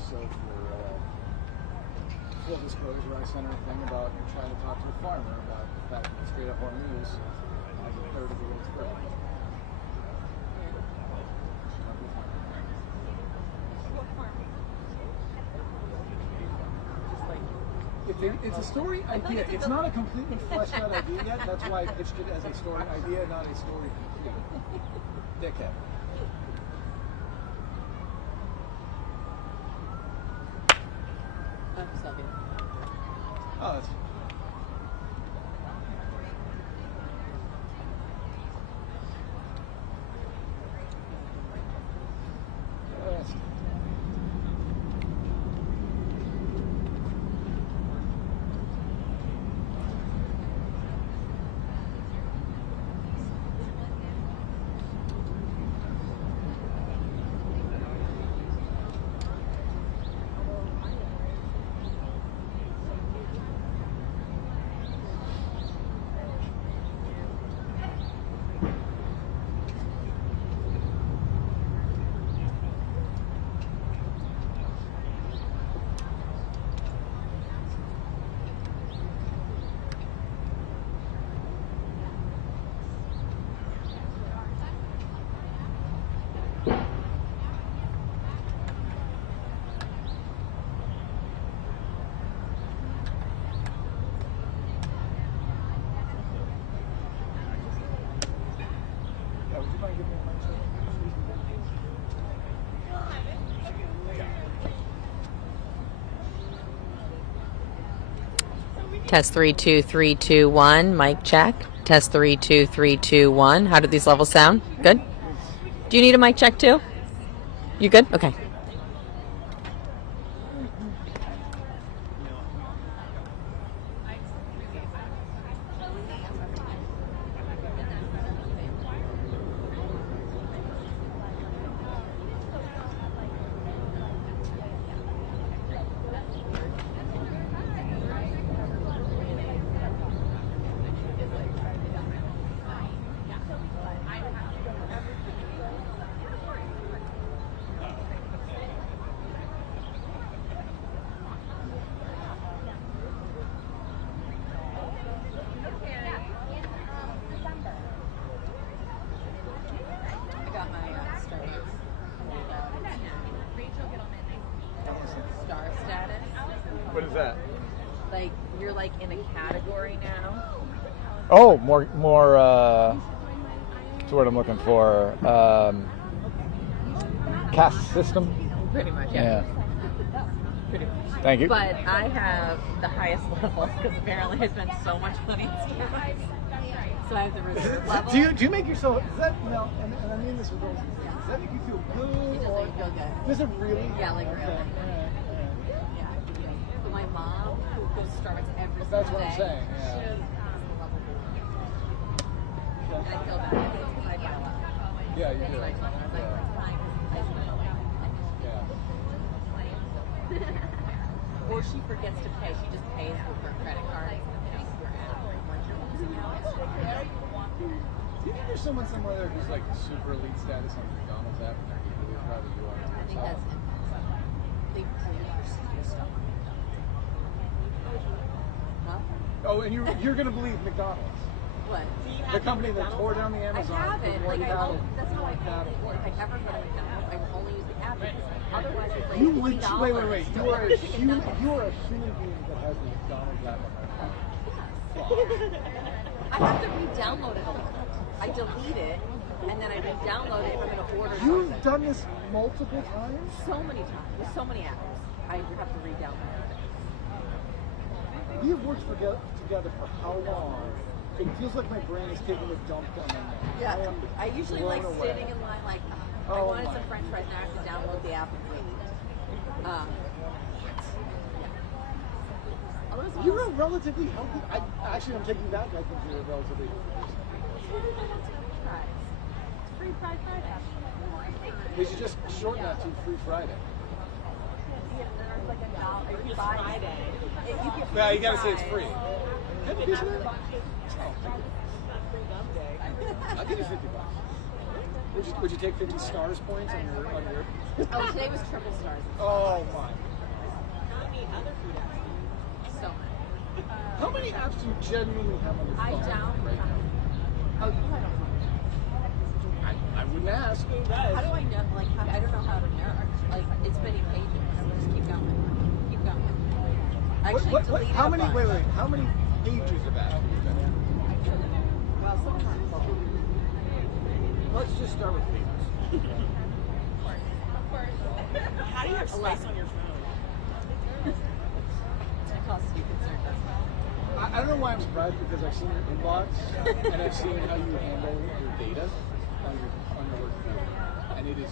host of your full disclosure, I sent her a thing about trying to talk to a farmer about the fact that straight up our news has a third of the world's bird. It's a story idea. It's not a completely fleshed out idea yet. That's why I pitched it as a story idea, not a story complete. Dickhead. Oh, that's. Test 3 2 3 2 1. Mic check. Test 3 2 3 2 1. How do these levels sound? Good. Do you need a mic check too? You good? Okay. What is that? Like you're like in a category now. Oh, more. That's what I'm looking for. Caste system. Pretty much, yeah. Pretty much. Thank you. But I have the highest level because apparently I spent so much money on steroids. So I have the reserve level. Do you make yourself? Is that and I mean this with all. Does that make you feel good? It does make you feel good. Does it really? Yeah, like really. Yeah. But my mom, who goes to Starbucks every single day. That's what I'm saying. She Yeah. has the level. And I feel bad because I buy a lot. Yeah, you do. I was like, it's fine. I spend a lot. Yeah. Or she forgets to pay. She just pays with her credit card. Do you think there's someone somewhere there who's like super elite status on the McDonald's app and they're equally proud of you on I think that's it. They stuff. Huh? Oh, and you're gonna believe McDonald's, What? the company that tore down the Amazon. I haven't. for Like, $40. that's how I have it. If I ever go to McDonald's, I will only use the app because otherwise it's like You $40. wait. You are a human being that has the McDonald's app on their phone. I have to re-download it a lot. I delete it, and then I re-download it if I'm going to order You've something. done this multiple times? So many times. With so many apps. I have to re-download it. We have worked together for how long? It feels like my brain is taking a dump on my neck. Yeah, I usually like blown away. sitting in line like, I Oh wanted my some french fries, now I have to download the app and wait. You're a relatively healthy. Actually, I'm taking that. I think you're a relatively healthy person. Free Friday. They should just shorten that to Free Friday. Free Friday. Yeah, you gotta say it's free. Can you do that? I'll give you $50. Would you take 50 stars points on your Oh, today was triple stars. Oh my. So many. How many apps do you genuinely have on your phone I downloaded. right now? Oh, you had them. I wouldn't ask. How do I know? Like, I don't know how to narrow. Like, it's many pages. I would just keep going. Keep going. Actually, delete how a many? bunch. Wait. How many pages of apps do you have? Well, some of them are full. Let's just start with pages. How do you have space on your phone? It causes you concern, doesn't it? I don't know why I'm surprised because I've seen your inbox and I've seen how you handle your data on your work computer, and it is.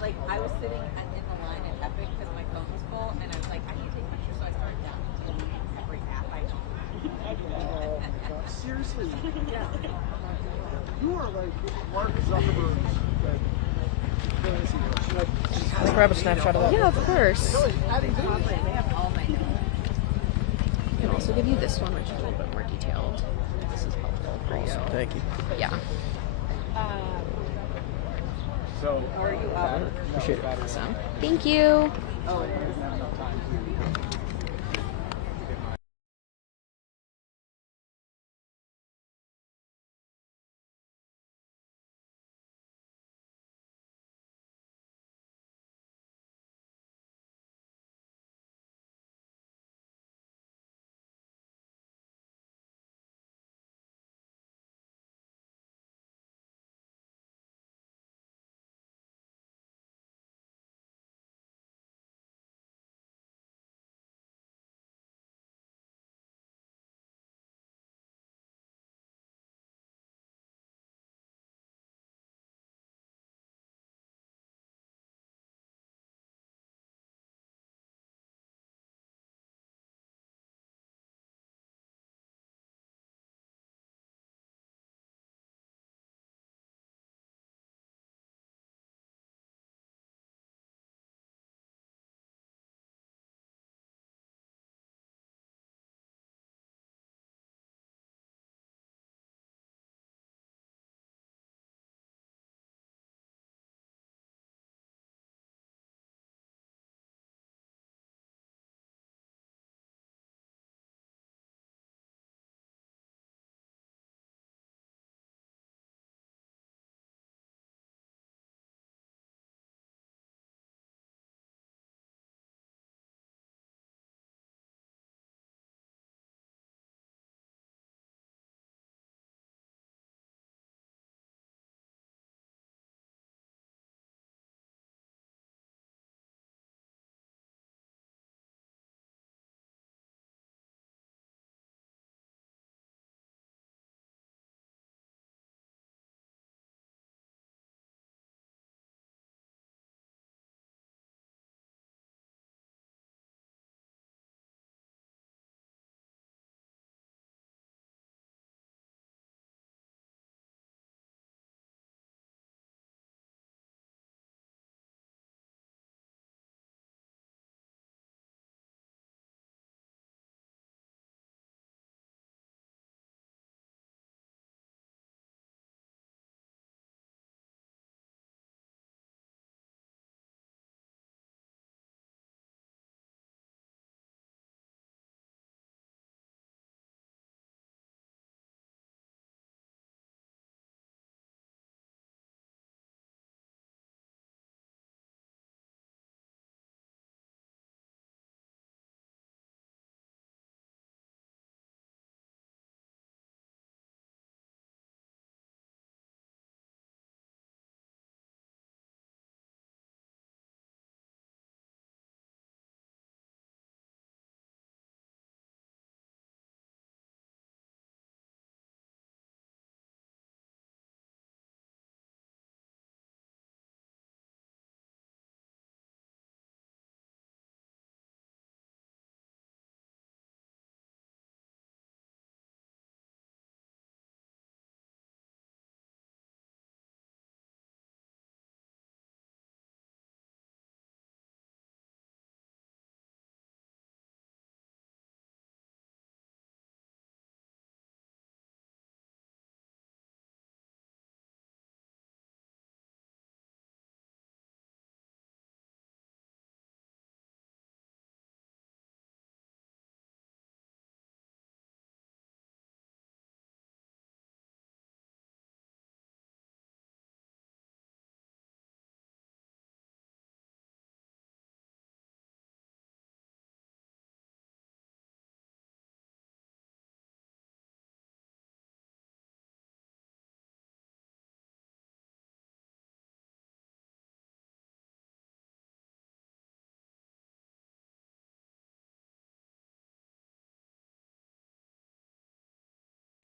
Like, I was sitting in the line at Epic because my phone was full, and I was like, I need to take pictures, so I started deleting every app I own. Oh my God. Seriously, Yeah. you are like Mark Zuckerberg's fantasy world. She, like, just has Can I grab a snapshot of that? Yeah, of course. Really, adding to They it. have all my notes. I can also give you this one, which is a little bit more detailed. This is helpful for you. Thank you. Yeah. So, Are you up? Appreciate it. Awesome. Thank you. Oh, I didn't have enough time to.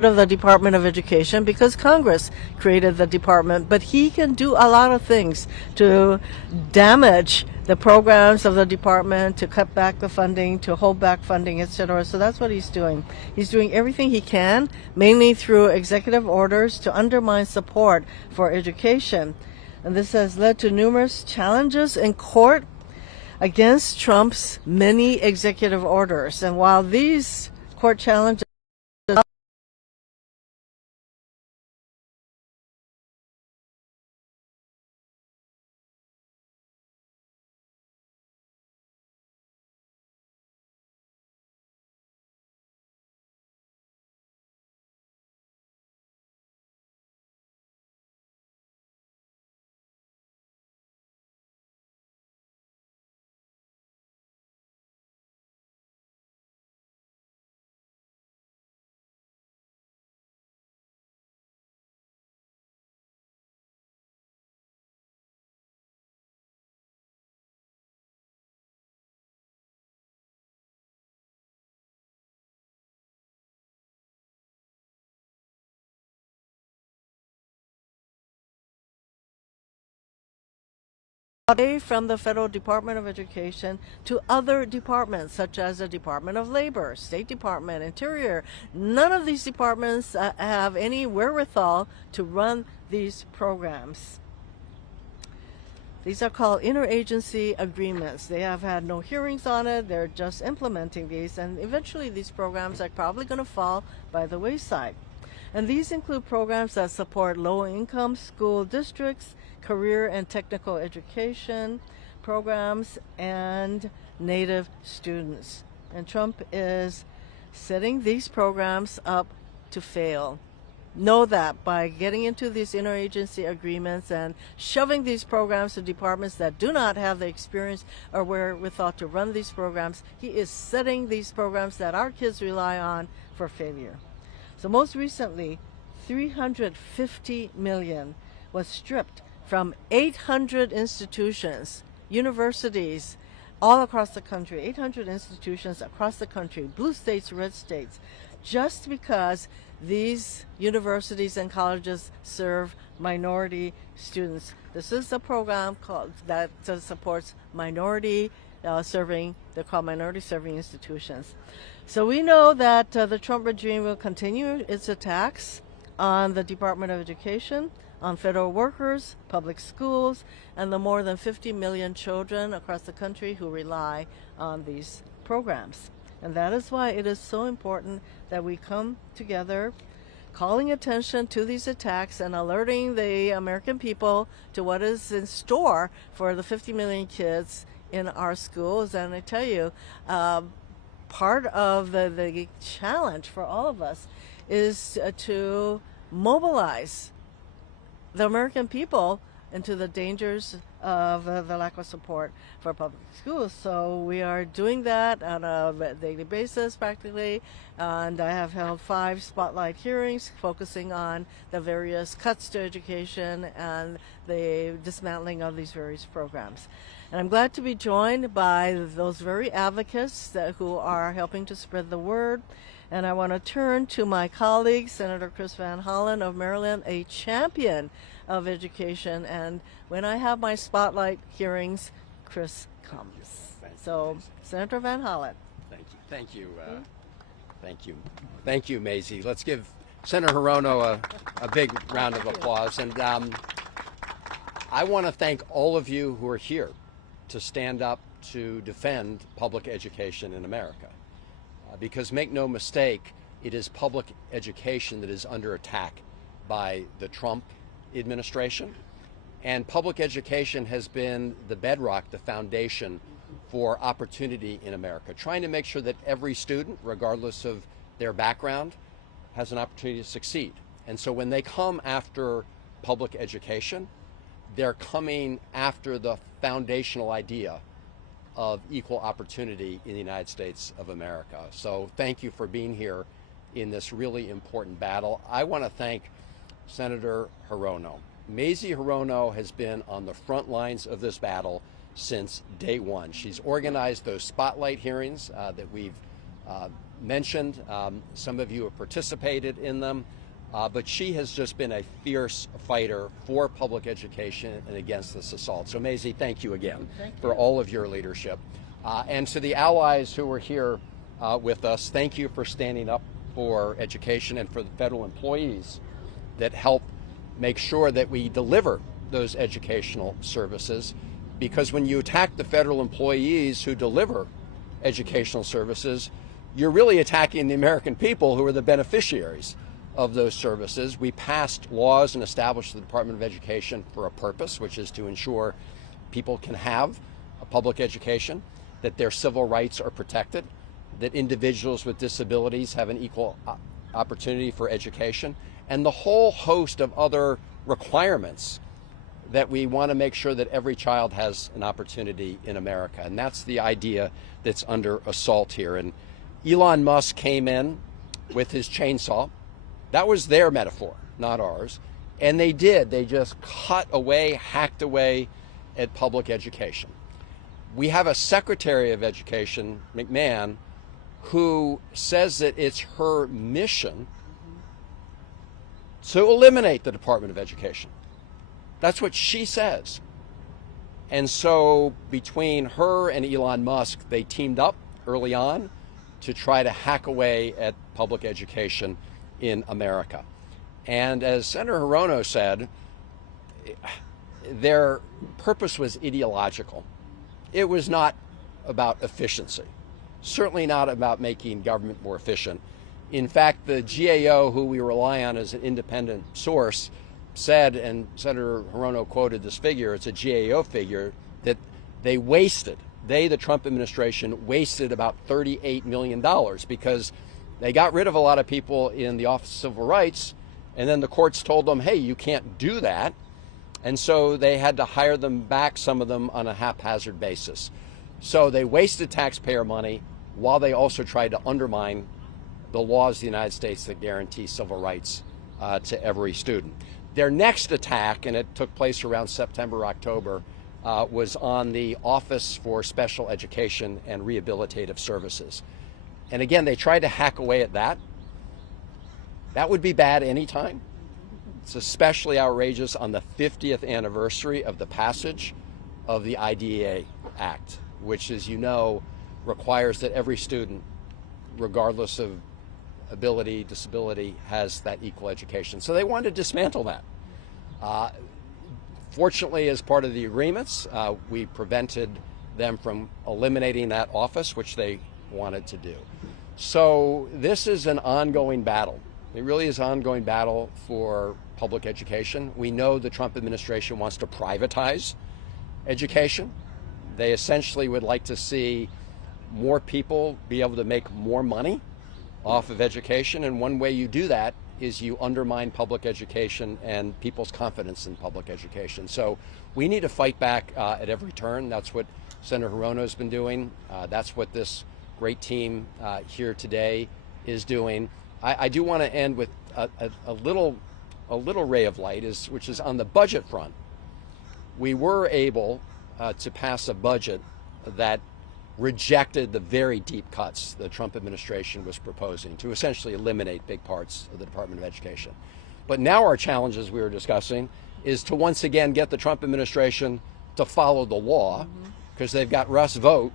of the Department of Education because Congress created the department, but he can do a lot of things to damage the programs of the department, to cut back the funding, to hold back funding, etc. So that's what he's doing. He's doing everything he can, mainly through executive orders, to undermine support for education. And this has led to numerous challenges in court against Trump's many executive orders. And while these court challenges away from the Federal Department of Education to other departments, such as the Department of Labor, State Department, Interior. None of these departments have any wherewithal to run these programs. These are called interagency agreements. They have had no hearings on it. They're just implementing these, and eventually these programs are probably going to fall by the wayside. And these include programs that support low-income school districts, career and technical education programs, and Native students. And Trump is setting these programs up to fail. Know that by getting into these interagency agreements and shoving these programs to departments that do not have the experience or wherewithal to run these programs, he is setting these programs that our kids rely on for failure. So most recently, $350 million was stripped from 800 institutions, universities, all across the country, 800 institutions across the country, blue states, red states, just because these universities and colleges serve minority students. This is a program that supports minority serving, they're called minority serving institutions. So we know that the Trump regime will continue its attacks on the Department of Education, on federal workers, public schools, and the more than 50 million children across the country who rely on these programs. And that is why it is so important that we come together, calling attention to these attacks and alerting the American people to what is in store for the 50 million kids in our schools. And I tell you, part of the challenge for all of us is to mobilize the American people into the dangers of the lack of support for public schools. So we are doing that on a daily basis practically, and I have held 5 spotlight hearings focusing on the various cuts to education and the dismantling of these various programs. And I'm glad to be joined by those very advocates who are helping to spread the word. And I want to turn to my colleague, Senator Chris Van Hollen of Maryland, a champion of education. And when I have my spotlight hearings, Chris comes. So, Senator Van Hollen. Thank you. Thank you. Thank you. Thank you, Maisie. Let's give Senator Hirono a big round of applause. And I want to thank all of you who are here to stand up to defend public education in America. Because make no mistake, it is public education that is under attack by the Trump administration. And public education has been the bedrock, the foundation for opportunity in America, trying to make sure that every student, regardless of their background, has an opportunity to succeed. And so when they come after public education, they're coming after the foundational idea of equal opportunity in the United States of America. So thank you for being here in this really important battle. I want to thank Senator Hirono. Mazie Hirono has been on the front lines of this battle since day one. She's organized those spotlight hearings that we've mentioned. Some of you have participated in them, but she has just been a fierce fighter for public education and against this assault. So Maisie, thank you again for all of your leadership. And to the allies who are here with us, thank you for standing up for education and for the federal employees that help make sure that we deliver those educational services. Because when you attack the federal employees who deliver educational services, you're really attacking the American people who are the beneficiaries of those services. We passed laws and established the Department of Education for a purpose, which is to ensure people can have a public education, that their civil rights are protected, that individuals with disabilities have an equal opportunity for education, and the whole host of other requirements that we want to make sure that every child has an opportunity in America. And that's the idea that's under assault here. And Elon Musk came in with his chainsaw. That was their metaphor, not ours. And they did. They just cut away, hacked away at public education. We have a Secretary of Education, McMahon, who says that it's her mission to eliminate the Department of Education. That's what she says. And so between her and Elon Musk, they teamed up early on to try to hack away at public education in America. And as Senator Hirono said, their purpose was ideological. It was not about efficiency, certainly not about making government more efficient. In fact, the GAO, who we rely on as an independent source, said, and Senator Hirono quoted this figure, it's a GAO figure, that they wasted, the Trump administration wasted about $38 million because they got rid of a lot of people in the Office of Civil Rights, and then the courts told them, hey, you can't do that. And so they had to hire them back, some of them on a haphazard basis. So they wasted taxpayer money while they also tried to undermine the laws of the United States that guarantee civil rights to every student. Their next attack, and it took place around September, October, was on the Office for Special Education and Rehabilitative Services. And again, they tried to hack away at that. That would be bad anytime. It's especially outrageous on the 50th anniversary of the passage of the IDEA Act, which, as you know, requires that every student, regardless of ability, disability, has that equal education. So they wanted to dismantle that. Fortunately, as part of the agreements, we prevented them from eliminating that office, which they wanted to do. So this is an ongoing battle. It really is an ongoing battle for public education. We know the Trump administration wants to privatize education. They essentially would like to see more people be able to make more money off of education, and one way you do that is you undermine public education and people's confidence in public education. So we need to fight back at every turn. That's what Senator Hirono has been doing. That's what this great team here today is doing. I do want to end with a little ray of light, which is on the budget front. We were able to pass a budget that rejected the very deep cuts the Trump administration was proposing to essentially eliminate big parts of the Department of Education. But now our challenge, as we were discussing, is to once again get the Trump administration to follow the law, because they've got Russ Vought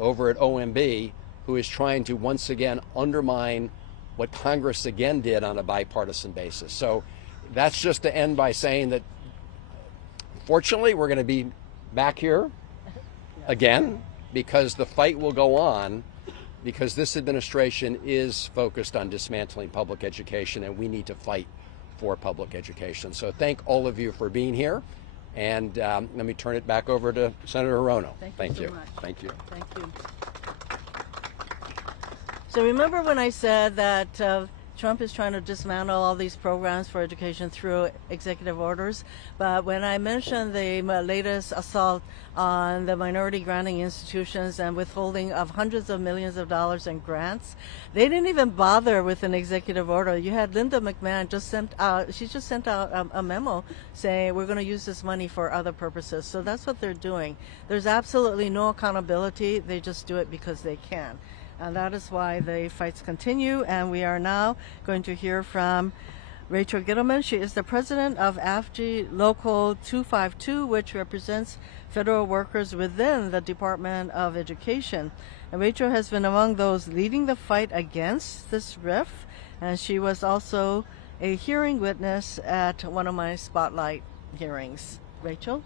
over at OMB, who is trying to once again undermine what Congress again did on a bipartisan basis. So that's just to end by saying that, fortunately, we're going to be back here again, because the fight will go on, because this administration is focused on dismantling public education, and we need to fight for public education. So thank all of you for being here, and let me turn it back over to Senator Hirono. Thank you so much. Thank you. Thank you. So remember when I said that Trump is trying to dismantle all these programs for education through executive orders? But when I mentioned the latest assault on the minority granting institutions and withholding of hundreds of millions of dollars in grants, they didn't even bother with an executive order. You had Linda McMahon just sent out a memo saying we're going to use this money for other purposes. So that's what they're doing. There's absolutely no accountability. They just do it because they can. And that is why the fights continue. And we are now going to hear from Rachel Gittleman. She is the president of AFG Local 252, which represents federal workers within the Department of Education. And Rachel has been among those leading the fight against this RIF, and she was also a hearing witness at one of my spotlight hearings. Rachel?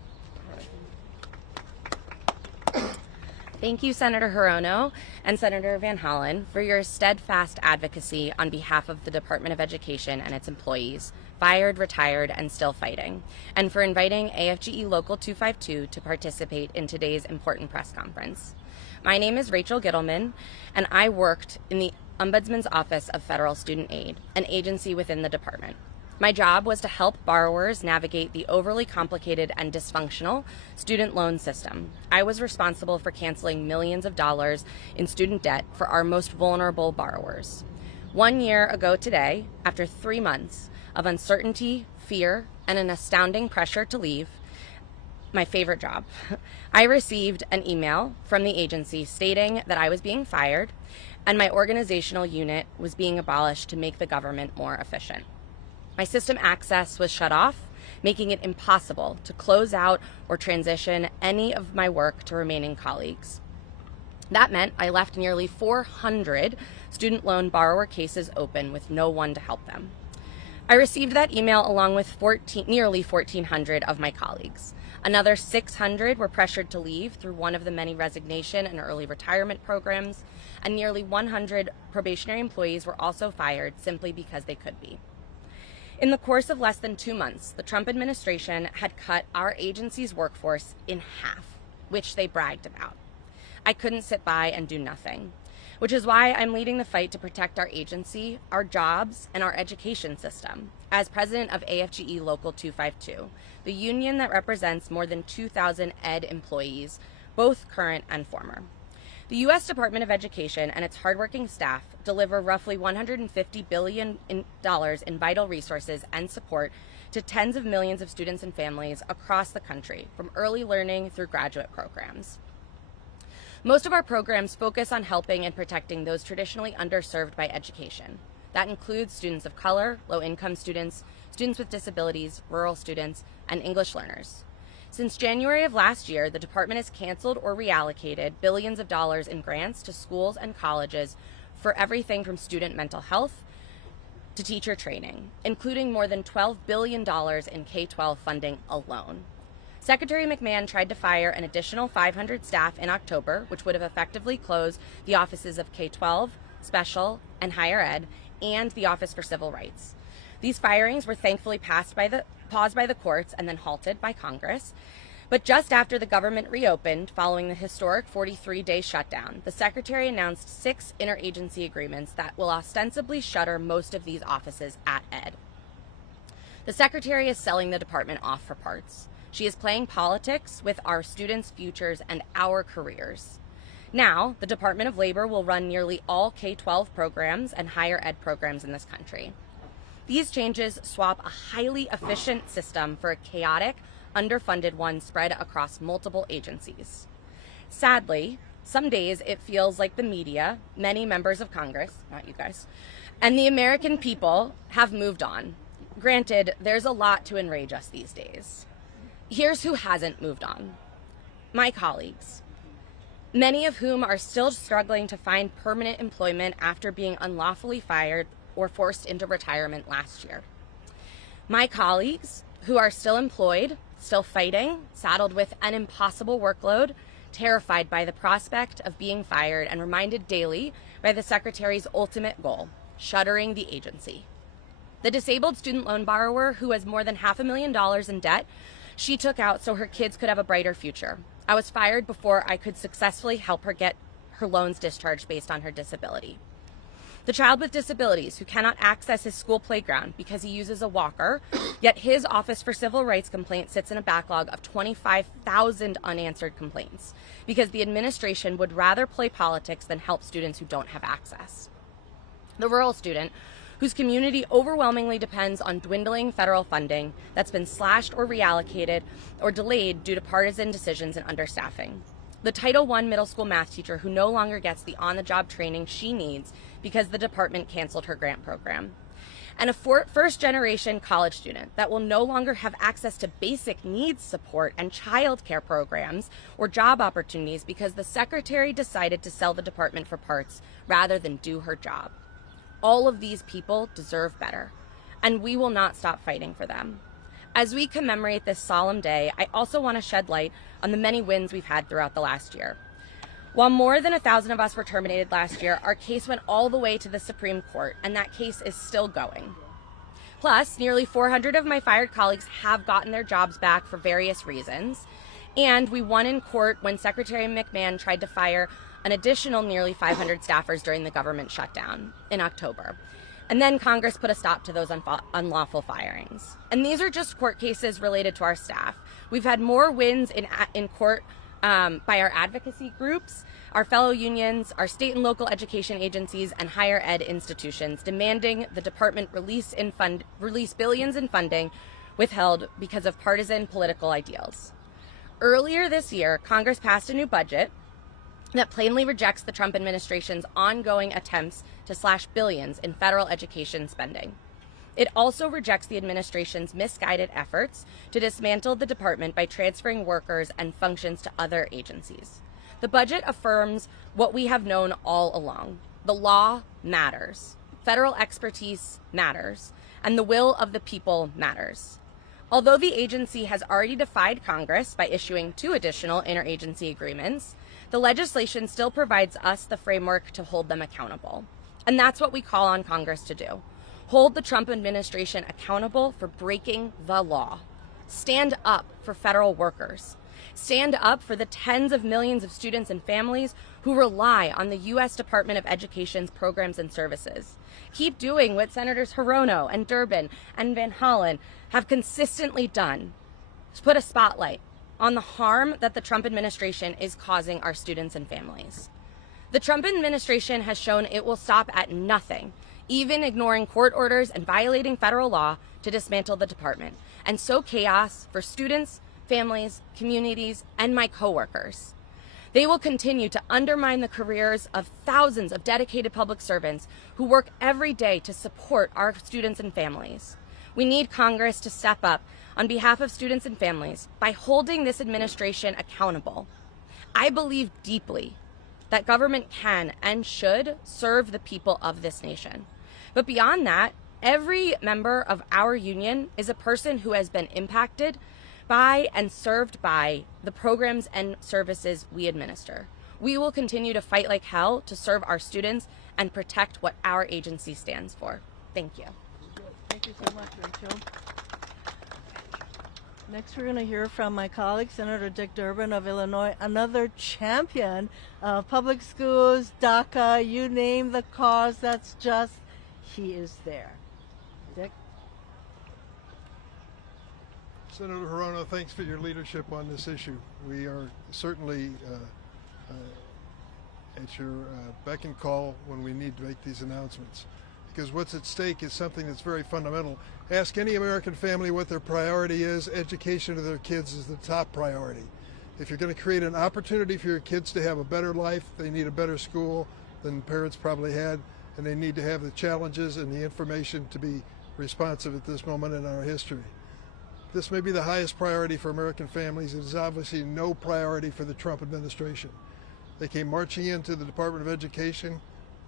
Thank you, Senator Hirono and Senator Van Hollen, for your steadfast advocacy on behalf of the Department of Education and its employees, fired, retired, and still fighting, and for inviting AFGE Local 252 to participate in today's important press conference. My name is Rachel Gittleman, and I worked in the Ombudsman's Office of Federal Student Aid, an agency within the department. My job was to help borrowers navigate the overly complicated and dysfunctional student loan system. I was responsible for canceling millions of dollars in student debt for our most vulnerable borrowers. 1 year ago today, after 3 months of uncertainty, fear, and an astounding pressure to leave my favorite job, I received an email from the agency stating that I was being fired and my organizational unit was being abolished to make the government more efficient. My system access was shut off, making it impossible to close out or transition any of my work to remaining colleagues. That meant I left nearly 400 student loan borrower cases open with no one to help them. I received that email along with nearly 1,400 of my colleagues. Another 600 were pressured to leave through one of the many resignation and early retirement programs, and nearly 100 probationary employees were also fired simply because they could be. In the course of less than 2 months, the Trump administration had cut our agency's workforce in half, which they bragged about. I couldn't sit by and do nothing, which is why I'm leading the fight to protect our agency, our jobs, and our education system. As president of AFGE Local 252, the union that represents more than 2,000 ed employees, both current and former. The U.S. Department of Education and its hardworking staff deliver roughly $150 billion in vital resources and support to tens of millions of students and families across the country, from early learning through graduate programs. Most of our programs focus on helping and protecting those traditionally underserved by education. That includes students of color, low-income students, students with disabilities, rural students, and English learners. Since January of last year, the department has canceled or reallocated billions of dollars in grants to schools and colleges for everything from student mental health to teacher training, including more than $12 billion in K-12 funding alone. Secretary McMahon tried to fire an additional 500 staff in October, which would have effectively closed the offices of K-12, special, and higher ed, and the Office for Civil Rights. These firings were thankfully paused by the courts and then halted by Congress. But just after the government reopened, following the historic 43-day shutdown, the Secretary announced 6 interagency agreements that will ostensibly shutter most of these offices at ed. The Secretary is selling the department off for parts. She is playing politics with our students' futures and our careers. Now, the Department of Labor will run nearly all K-12 programs and higher ed programs in this country. These changes swap a highly efficient system for a chaotic, underfunded one spread across multiple agencies. Sadly, some days it feels like the media, many members of Congress, not you guys, and the American people have moved on. Granted, there's a lot to enrage us these days. Here's who hasn't moved on. My colleagues, many of whom are still struggling to find permanent employment after being unlawfully fired or forced into retirement last year. My colleagues who are still employed, still fighting, saddled with an impossible workload, terrified by the prospect of being fired, and reminded daily by the Secretary's ultimate goal, shuttering the agency. The disabled student loan borrower who has more than $500,000 in debt she took out so her kids could have a brighter future. I was fired before I could successfully help her get her loans discharged based on her disability. The child with disabilities who cannot access his school playground because he uses a walker, yet his Office for Civil Rights complaint sits in a backlog of 25,000 unanswered complaints because the administration would rather play politics than help students who don't have access. The rural student whose community overwhelmingly depends on dwindling federal funding that's been slashed or reallocated or delayed due to partisan decisions and understaffing. the Title I middle school math teacher who no longer gets the on-the-job training she needs because the department canceled her grant program. And a first-generation college student that will no longer have access to basic needs support and child care programs or job opportunities because the secretary decided to sell the department for parts rather than do her job. All of these people deserve better, and we will not stop fighting for them. As we commemorate this solemn day, I also want to shed light on the many wins we've had throughout the last year. While more than 1,000 of us were terminated last year, our case went all the way to the Supreme Court, and that case is still going. Plus, nearly 400 of my fired colleagues have gotten their jobs back for various reasons, and we won in court when Secretary McMahon tried to fire an additional nearly 500 staffers during the government shutdown in October. And then Congress put a stop to those unlawful firings. And these are just court cases related to our staff. We've had more wins in court by our advocacy groups, our fellow unions, our state and local education agencies, and higher ed institutions demanding the department release billions in funding withheld because of partisan political ideals. Earlier this year, Congress passed a new budget that plainly rejects the Trump administration's ongoing attempts to slash billions in federal education spending. It also rejects the administration's misguided efforts to dismantle the department by transferring workers and functions to other agencies. The budget affirms what we have known all along. The law matters, federal expertise matters, and the will of the people matters. Although the agency has already defied Congress by issuing 2 additional interagency agreements, the legislation still provides us the framework to hold them accountable. And that's what we call on Congress to do. Hold the Trump administration accountable for breaking the law. Stand up for federal workers. Stand up for the tens of millions of students and families who rely on the U.S. Department of Education's programs and services. Keep doing what Senators Hirono and Durbin and Van Hollen have consistently done. Put a spotlight on the harm that the Trump administration is causing our students and families. The Trump administration has shown it will stop at nothing, even ignoring court orders and violating federal law to dismantle the department and sow chaos for students, families, communities, and my coworkers. They will continue to undermine the careers of thousands of dedicated public servants who work every day to support our students and families. We need Congress to step up on behalf of students and families by holding this administration accountable. I believe deeply that government can and should serve the people of this nation. But beyond that, every member of our union is a person who has been impacted by and served by the programs and services we administer. We will continue to fight like hell to serve our students and protect what our agency stands for. Thank you. Thank you so much, Rachel. Next, we're going to hear from my colleague, Senator Dick Durbin of Illinois, another champion of public schools, DACA, you name the cause, that's just, he is there. Dick? Senator Hirono, thanks for your leadership on this issue. We are certainly at your beck and call when we need to make these announcements. Because what's at stake is something that's very fundamental. Ask any American family what their priority is. Education of their kids is the top priority. If you're going to create an opportunity for your kids to have a better life, they need a better school than parents probably had, and they need to have the challenges and the information to be responsive at this moment in our history. This may be the highest priority for American families. It is obviously no priority for the Trump administration. They came marching into the Department of Education,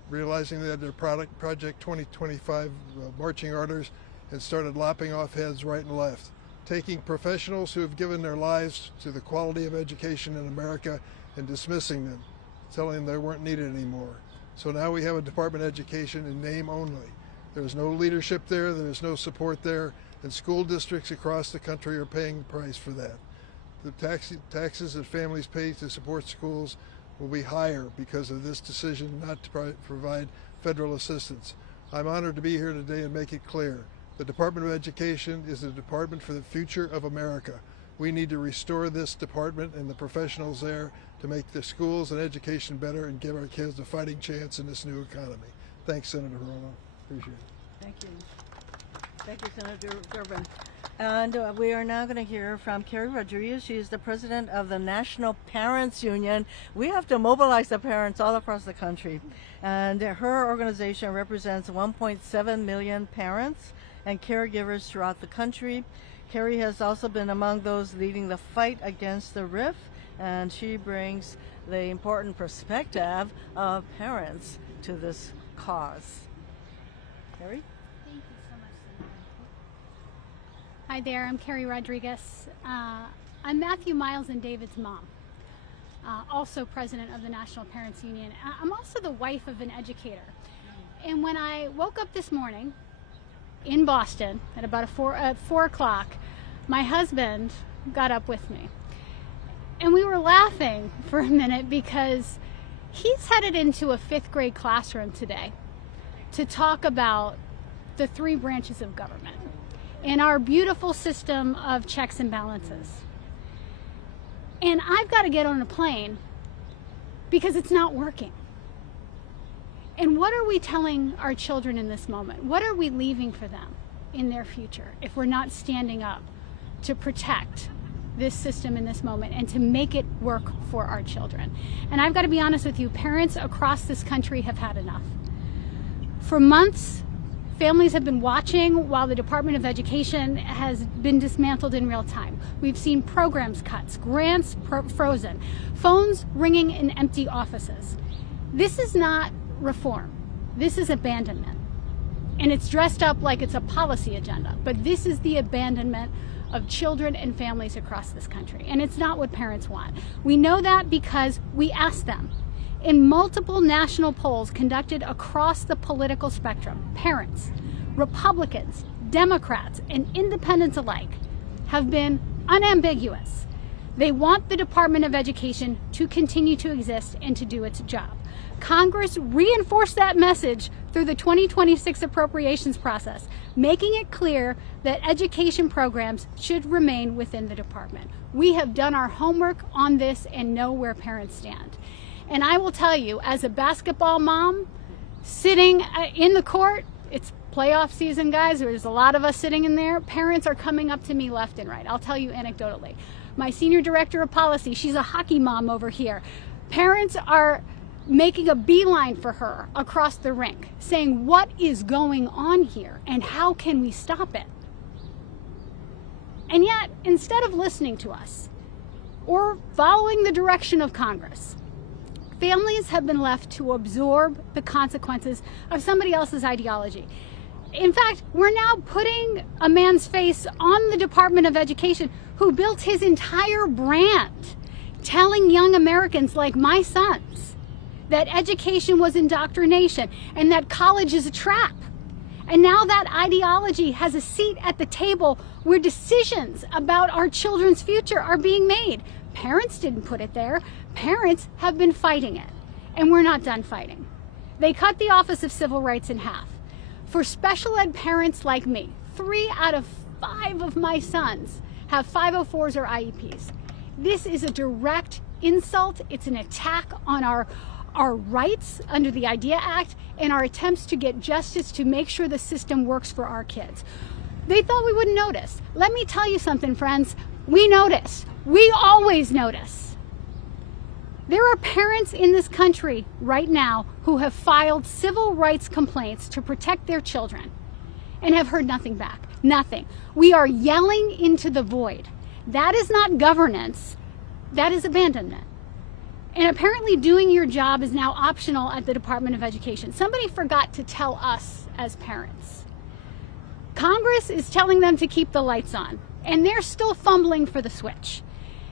realizing they had their Project 2025 marching orders, and started lopping off heads right and left, taking professionals who have given their lives to the quality of education in America and dismissing them, telling them they weren't needed anymore. So now we have a Department of Education in name only. There's no leadership there, there's no support there, and school districts across the country are paying the price for that. The taxes that families pay to support schools will be higher because of this decision not to provide federal assistance. I'm honored to be here today and make it clear. The Department of Education is the department for the future of America. We need to restore this department and the professionals there to make the schools and education better and give our kids a fighting chance in this new economy. Thanks, Senator Hirono. Appreciate it. Thank you. Thank you, Senator Durbin. And we are now going to hear from Carrie Rodriguez. She is the president of the National Parents Union. We have to mobilize the parents all across the country. And her organization represents 1.7 million parents and caregivers throughout the country. Carrie has also been among those leading the fight against the RIF, and she brings the important perspective of parents to this cause. Carrie? Thank you so much, Senator. Hi there, I'm Carrie Rodriguez. I'm Matthew Miles and David's mom, also president of the National Parents Union. I'm also the wife of an educator. And when I woke up this morning in Boston at about 4 o'clock, my husband got up with me. And we were laughing for a minute because he's headed into a 5th grade classroom today to talk about the 3 branches of government and our beautiful system of checks and balances. And I've got to get on a plane because it's not working. And what are we telling our children in this moment? What are we leaving for them in their future if we're not standing up to protect this system in this moment and to make it work for our children? And I've got to be honest with you, parents across this country have had enough. For months, families have been watching while the Department of Education has been dismantled in real time. We've seen programs cuts, grants frozen, phones ringing in empty offices. This is not reform. This is abandonment. And it's dressed up like it's a policy agenda, but this is the abandonment of children and families across this country. And it's not what parents want. We know that because we asked them. In multiple national polls conducted across the political spectrum, parents, Republicans, Democrats, and independents alike have been unambiguous. They want the Department of Education to continue to exist and to do its job. Congress reinforced that message through the 2026 appropriations process, making it clear that education programs should remain within the department. We have done our homework on this and know where parents stand. And I will tell you, as a basketball mom, sitting in the court, it's playoff season, guys, there's a lot of us sitting in there, parents are coming up to me left and right. I'll tell you anecdotally. My senior director of policy, she's a hockey mom over here. Parents are making a beeline for her across the rink, saying, what is going on here and how can we stop it? And yet, instead of listening to us or following the direction of Congress, families have been left to absorb the consequences of somebody else's ideology. In fact, we're now putting a man's face on the Department of Education who built his entire brand, telling young Americans like my sons that education was indoctrination and that college is a trap. And now that ideology has a seat at the table where decisions about our children's future are being made. Parents didn't put it there. Parents have been fighting it, and we're not done fighting. They cut the Office of Civil Rights in half. For special ed parents like me, 3 out of 5 of my sons have 504s or IEPs. This is a direct insult. It's an attack on our rights under the IDEA Act and our attempts to get justice to make sure the system works for our kids. They thought we wouldn't notice. Let me tell you something, friends. We notice. We always notice. There are parents in this country right now who have filed civil rights complaints to protect their children and have heard nothing back. Nothing. We are yelling into the void. That is not governance. That is abandonment. And apparently doing your job is now optional at the Department of Education. Somebody forgot to tell us as parents. Congress is telling them to keep the lights on, and they're still fumbling for the switch.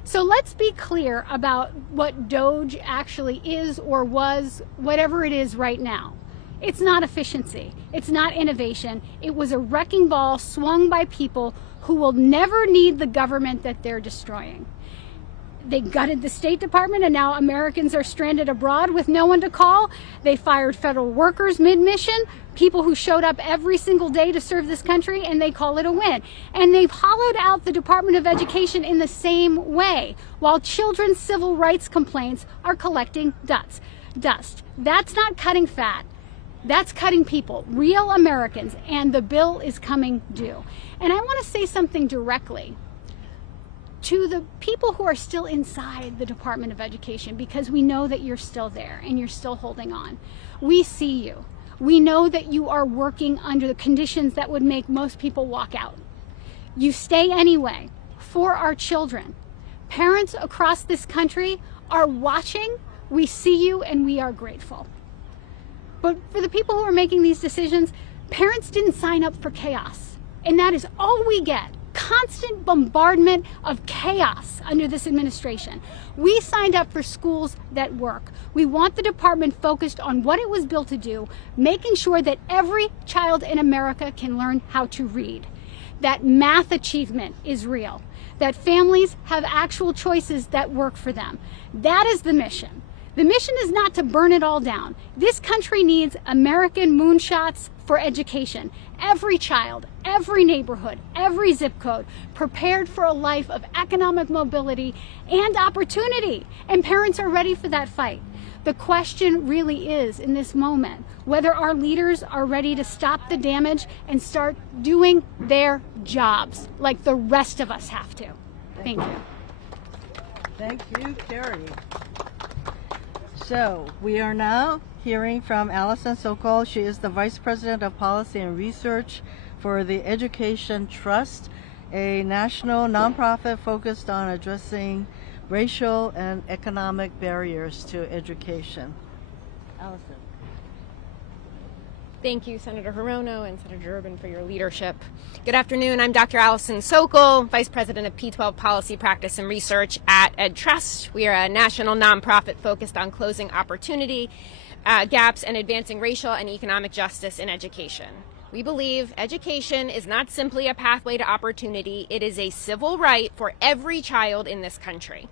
So let's be clear about what DOGE actually is or was, whatever it is right now. It's not efficiency. It's not innovation. It was a wrecking ball swung by people who will never need the government that they're destroying. They gutted the State Department, and now Americans are stranded abroad with no one to call. They fired federal workers mid-mission, people who showed up every single day to serve this country, and they call it a win. And they've hollowed out the Department of Education in the same way, while children's civil rights complaints are collecting dust. That's not cutting fat. That's cutting people, real Americans, and the bill is coming due. And I want to say something directly to the people who are still inside the Department of Education, because we know that you're still there and you're still holding on. We see you. We know that you are working under the conditions that would make most people walk out. You stay anyway for our children. Parents across this country are watching. We see you and we are grateful. But for the people who are making these decisions, parents didn't sign up for chaos. And that is all we get. Constant bombardment of chaos under this administration. We signed up for schools that work. We want the department focused on what it was built to do, making sure that every child in America can learn how to read, that math achievement is real, that families have actual choices that work for them. That is the mission. The mission is not to burn it all down. This country needs American moonshots for education. Every child, every neighborhood, every zip code prepared for a life of economic mobility and opportunity. And parents are ready for that fight. The question really is, in this moment, whether our leaders are ready to stop the damage and start doing their jobs like the rest of us have to. Thank you. Thank you, Carrie. So we are now hearing from Allison Sokol. She is the Vice President of Policy and Research for the Education Trust, a national nonprofit focused on addressing racial and economic barriers to education. Allison. Thank you, Senator Hirono and Senator Urban, for your leadership. Good afternoon. I'm Dr. Allison Sokol, Vice President of P12 Policy Practice and Research at EdTrust. We are a national nonprofit focused on closing opportunity gaps and advancing racial and economic justice in education. We believe education is not simply a pathway to opportunity. It is a civil right for every child in this country.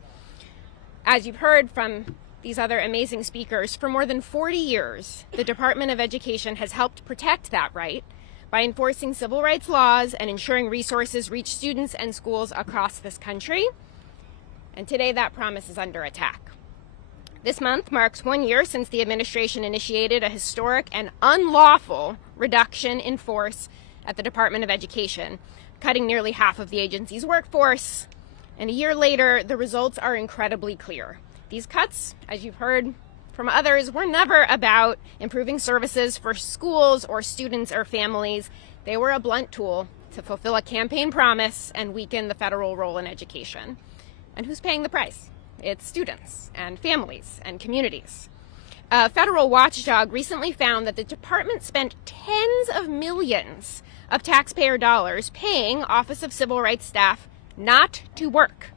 As you've heard from these other amazing speakers, for more than 40 years, the Department of Education has helped protect that right by enforcing civil rights laws and ensuring resources reach students and schools across this country. And today that promise is under attack. This month marks 1 year since the administration initiated a historic and unlawful reduction in force at the Department of Education, cutting nearly half of the agency's workforce. And a year later, the results are incredibly clear. These cuts, as you've heard from others, were never about improving services for schools or students or families. They were a blunt tool to fulfill a campaign promise and weaken the federal role in education. And who's paying the price? It's students and families and communities. A federal watchdog recently found that the department spent tens of millions of taxpayer dollars paying Office of Civil Rights staff not to work,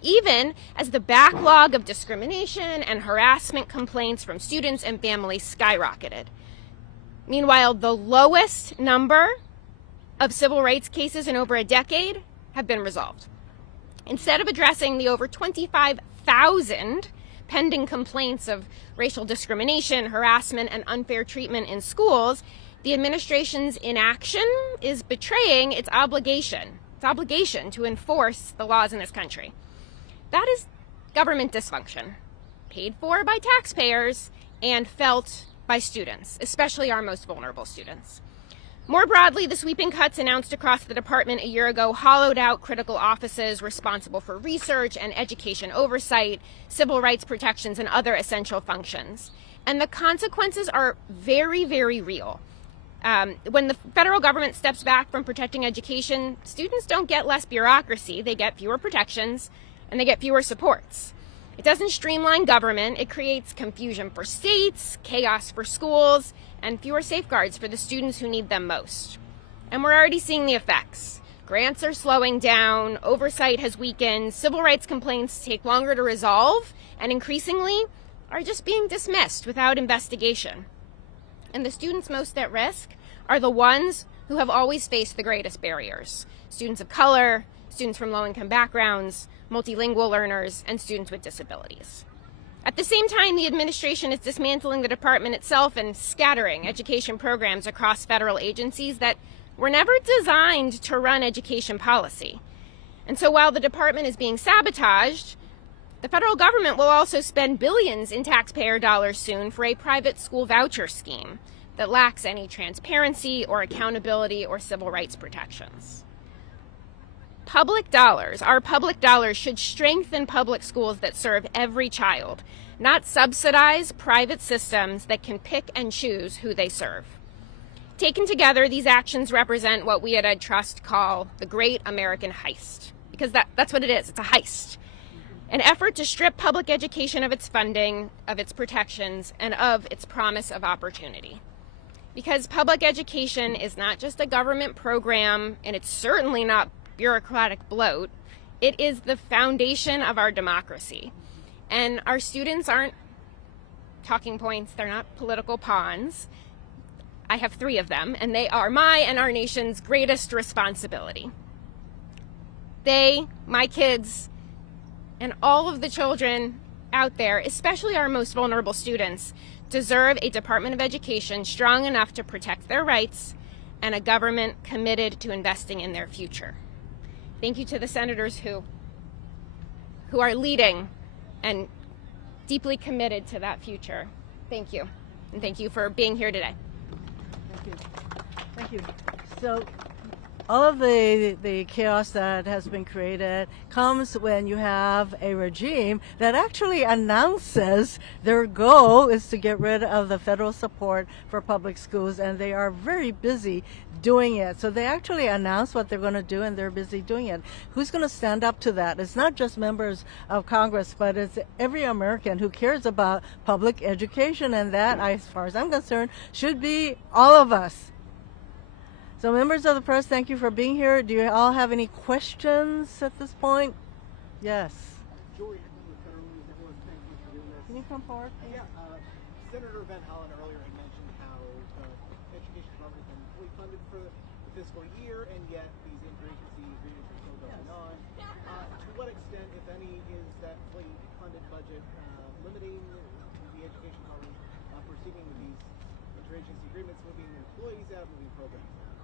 even as the backlog of discrimination and harassment complaints from students and families skyrocketed. Meanwhile, the lowest number of civil rights cases in over a decade have been resolved. Instead of addressing the over 25,000 pending complaints of racial discrimination, harassment, and unfair treatment in schools, the administration's inaction is betraying its obligation to enforce the laws in this country. That is government dysfunction, paid for by taxpayers and felt by students, especially our most vulnerable students. More broadly, the sweeping cuts announced across the department a year ago hollowed out critical offices responsible for research and education oversight, civil rights protections, and other essential functions. And the consequences are very, very real. When the federal government steps back from protecting education, students don't get less bureaucracy, they get fewer protections, and they get fewer supports. It doesn't streamline government, it creates confusion for states, chaos for schools, and fewer safeguards for the students who need them most. And we're already seeing the effects. Grants are slowing down, oversight has weakened, civil rights complaints take longer to resolve, and increasingly are just being dismissed without investigation. And the students most at risk are the ones who have always faced the greatest barriers. Students of color, students from low-income backgrounds, multilingual learners, and students with disabilities. At the same time, the administration is dismantling the department itself and scattering education programs across federal agencies that were never designed to run education policy. And so while the department is being sabotaged, the federal government will also spend billions in taxpayer dollars soon for a private school voucher scheme that lacks any transparency or accountability or civil rights protections. Public dollars, our public dollars, should strengthen public schools that serve every child, not subsidize private systems that can pick and choose who they serve. Taken together, these actions represent what we at Ed Trust call the Great American Heist, because that's what it is. It's a heist. An effort to strip public education of its funding, of its protections, and of its promise of opportunity. Because public education is not just a government program, and it's certainly not bureaucratic bloat, it is the foundation of our democracy. And our students aren't talking points, they're not political pawns. I have 3 of them, and they are my and our nation's greatest responsibility. They, my kids, and all of the children out there, especially our most vulnerable students, deserve a Department of Education strong enough to protect their rights and a government committed to investing in their future. Thank you to the senators who are leading and deeply committed to that future. Thank you. And thank you for being here today. Thank you. Thank you. So all of the chaos that has been created comes when you have a regime that actually announces their goal is to get rid of the federal support for public schools, and they are very busy doing it. So they actually announce what they're going to do, and they're busy doing it. Who's going to stand up to that? It's not just members of Congress, but it's every American who cares about public education, and that, as far as I'm concerned, should be all of us. So members of the press, thank you for being here. Do you all have any questions at this point? Yes. Joey, Federal News Network, thank you for doing this. Can you come forward? Yeah, Senator Van Hollen earlier had mentioned how the Education Department has been fully funded for the fiscal year, and yet these interagency agreements are still going on. To what extent, if any, is that fully funded budget limiting the Education Department proceeding with these interagency agreements, moving employees out, moving programs out?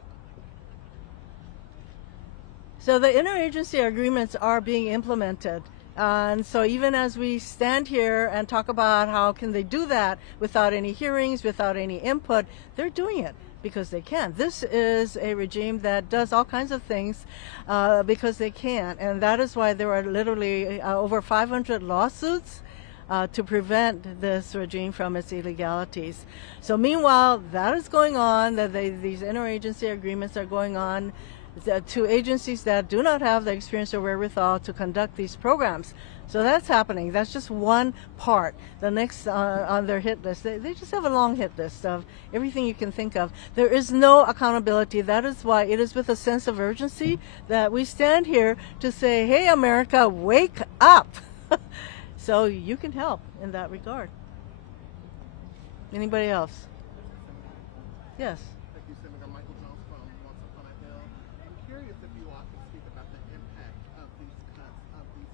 So the interagency agreements are being implemented. And so even as we stand here and talk about how can they do that without any hearings, without any input, they're doing it because they can. This is a regime that does all kinds of things because they can. And that is why there are literally over 500 lawsuits to prevent this regime from its illegalities. So meanwhile, that is going on, that these interagency agreements are going on to agencies that do not have the experience or wherewithal to conduct these programs. So that's happening. That's just one part. The next on their hit list, they just have a long hit list of everything you can think of. There is no accountability. That is why it is with a sense of urgency that we stand here to say, hey, America, wake up. So you can help in that regard. Anybody else? Yes. Curious if you all can speak about the impact of these cuts, of these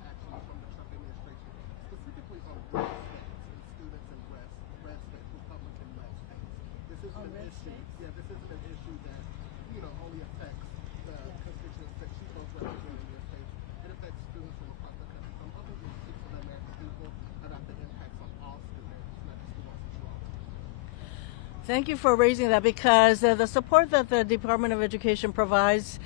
actions from the Trump administration, specifically on red states and students in red states, Republican red states. This isn't an issue. Yeah, this isn't an issue that only affects the constituents that you both represent in your states. It affects students from across the country. So I'm hoping you speak to the American people about the impacts on all students, not just the ones that you all. Thank you for raising that, because the support that the Department of Education provides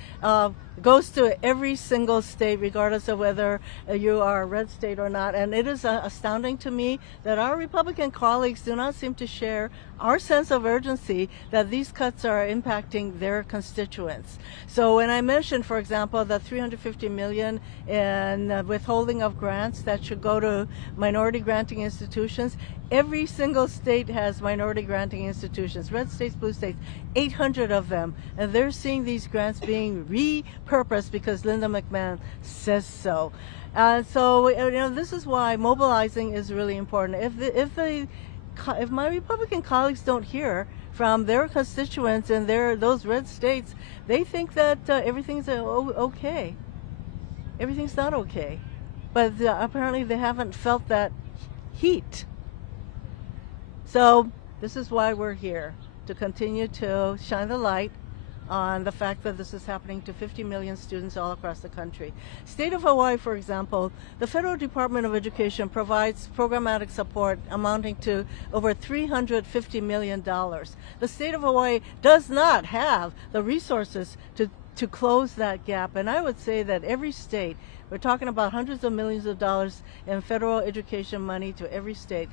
goes to every single state, regardless of whether you are a red state or not. And it is astounding to me that our Republican colleagues do not seem to share our sense of urgency that these cuts are impacting their constituents. So when I mentioned, for example, the $350 million in withholding of grants that should go to minority granting institutions, every single state has minority granting institutions, red states, blue states, 800 of them. And they're seeing these grants being repurposed because Linda McMahon says so. So this is why mobilizing is really important. If my Republican colleagues don't hear from their constituents in those red states, they think that everything's okay. Everything's not okay. But apparently they haven't felt that heat. So this is why we're here, to continue to shine the light on the fact that this is happening to 50 million students all across the country. State of Hawaii, for example, the Federal Department of Education provides programmatic support amounting to over $350 million. The state of Hawaii does not have the resources to close that gap, and I would say that every state, we're talking about hundreds of millions of dollars in federal education money to every state.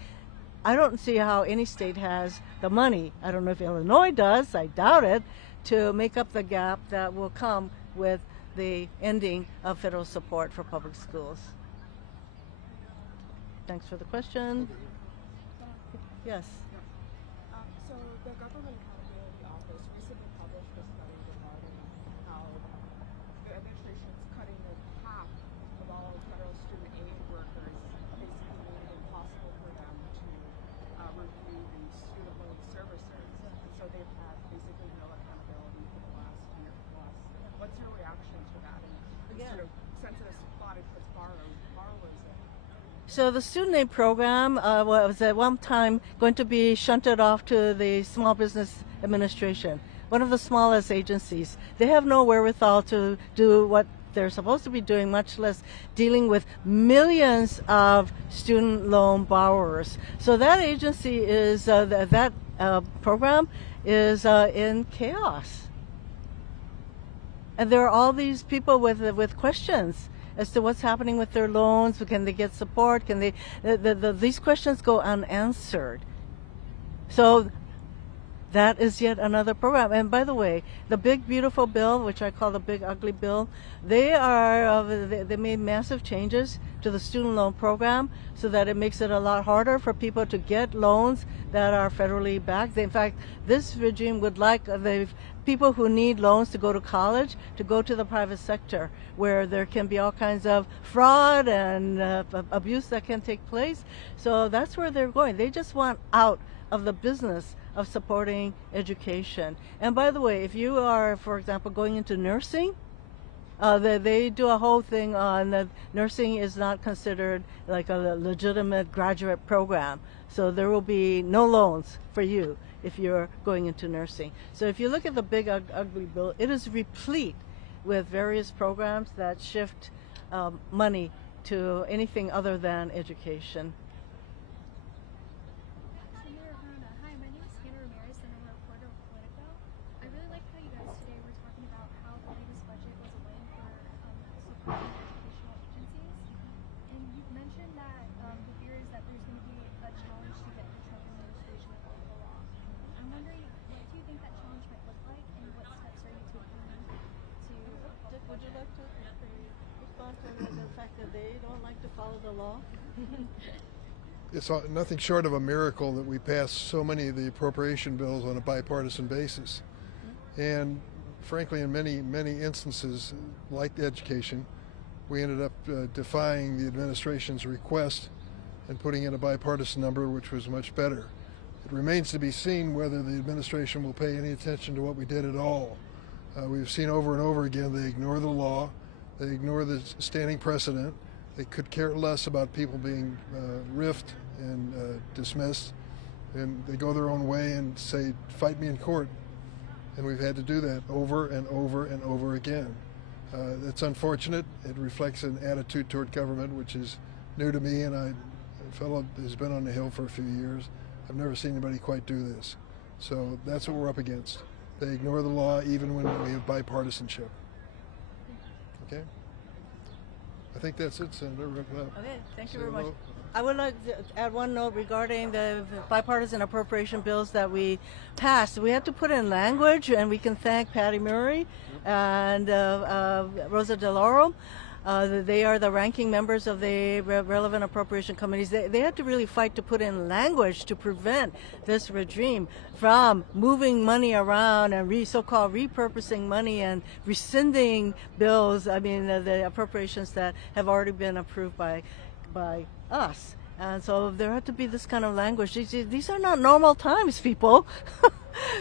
I don't see how any state has the money. I don't know if Illinois does, I doubt it, to make up the gap that will come with the ending of federal support for public schools. Thanks for the question. Yes. So the Government Accountability Office recently published a study regarding how the administration is cutting half of all federal student aid workers, basically making it impossible for them to review the student loan servicers. And so they've had basically no accountability for the last year plus. What's your reaction to that? And sort of sensitive spot it puts borrowers in? So the student aid program was at one time going to be shunted off to the Small Business Administration, one of the smallest agencies. They have no wherewithal to do what they're supposed to be doing, much less dealing with millions of student loan borrowers. So that agency is, that program is in chaos. And there are all these people with questions as to what's happening with their loans. Can they get support? Can they? These questions go unanswered. So that is yet another program. And by the way, the big beautiful bill, which I call the big ugly bill, they made massive changes to the student loan program so that it makes it a lot harder for people to get loans that are federally backed. In fact, this regime would like the people who need loans to go to college to go to the private sector, where there can be all kinds of fraud and abuse that can take place. So that's where they're going. They just want out of the business of supporting education. And by the way, if you are, for example, going into nursing, they do a whole thing on that nursing is not considered like a legitimate graduate program. So there will be no loans for you if you're going into nursing. So if you look at the big ugly bill, it is replete with various programs that shift money to anything other than education. educational agencies, and you've mentioned that the fear is that there's going to be a challenge to get the Trump administration to follow the law. I'm wondering, what do you think that challenge might look like, and what steps are you taking to? Would you like to respond to the fact that they don't like to follow the law? It's nothing short of a miracle that we passed so many of the appropriation bills on a bipartisan basis. And frankly, in many instances, like education, we ended up defying the administration's request and putting in a bipartisan number, which was much better. It remains to be seen whether the administration will pay any attention to what we did at all. We've seen over and over again they ignore the law, they ignore the standing precedent, they could care less about people being riffed and dismissed, and they go their own way and say, fight me in court. And we've had to do that over and over and over again. It's unfortunate. It reflects an attitude toward government which is new to me, and a fellow who's been on the Hill for a few years. I've never seen anybody quite do this. So that's what we're up against. They ignore the law even when we have bipartisanship. Okay? I think that's it, Senator. Okay, thank you very much. I would like to add one note regarding the bipartisan appropriation bills that we passed. We had to put in language, and we can thank Patty Murray and Rosa DeLauro. They are the ranking members of the relevant appropriation committees. They had to really fight to put in language to prevent this regime from moving money around and so-called repurposing money and rescinding bills, the appropriations that have already been approved by us. And so there had to be this kind of language. These are not normal times, people.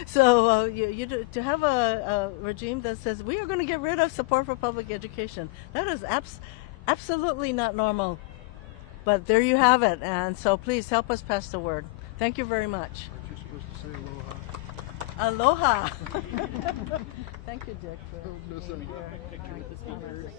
So to have a regime that says we are going to get rid of support for public education, that is absolutely not normal. But there you have it. And so please help us pass the word. Thank you very much. Aren't you supposed to say aloha? Aloha. Thank you, Dick. For No, being sir. here.